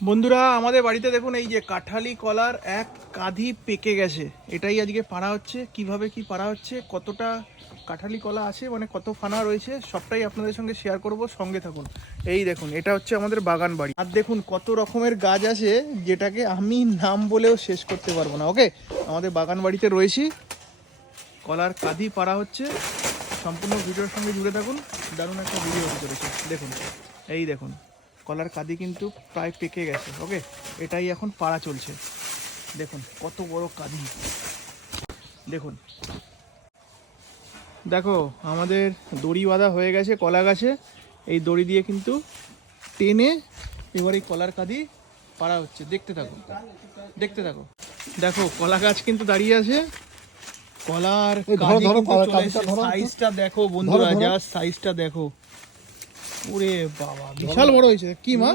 বন্ধুরা আমাদের বাড়িতে দেখুন এই যে কাঁঠালি কলার এক কাঁধি পেকে গেছে, এটাই আজকে পাড়া হচ্ছে। কিভাবে কি পাড়া হচ্ছে, কতটা কাঁঠালি কলা আছে, মানে কত ফানা রয়েছে, সবটাই আপনাদের সঙ্গে শেয়ার করব, সঙ্গে থাকুন। এই দেখুন এটা হচ্ছে আমাদের বাগান বাড়ি, আর দেখুন কত রকমের গাছ আছে যেটাকে আমি নাম বলেও শেষ করতে পারবো না। ওকে, আমাদের বাগান বাড়িতে রয়েছি, কলার কাঁধি পাড়া হচ্ছে। সম্পূর্ণ ভিডিওর সঙ্গে জুড়ে থাকুন, দারুণ একটা ভিডিও হতে চলেছে। দেখুন এই দেখুন কলার কাঁদি কিন্তু প্রায় পেকে গেছে। ওকে, এটাই এখন পাড়া চলছে। দেখুন কত বড় কাঁদি, দেখুন। দেখো আমাদের দড়ি বাঁধা হয়ে গেছে কলা গাছে, এই দড়ি দিয়ে কিন্তু টেনে এবার এই কলার কাঁদি পাড়া হচ্ছে। দেখতে থাকো, দেখতে থাকো। দেখো কলা গাছ কিন্তু দাঁড়িয়ে আছে, কলার কাঁদি কিন্তু চলে এসেছে। সাইজটা দেখো বন্ধুরা, জাস্ট সাইজটা দেখো। ওরে বাবা, বিশাল বড় হয়েছে। কি মা?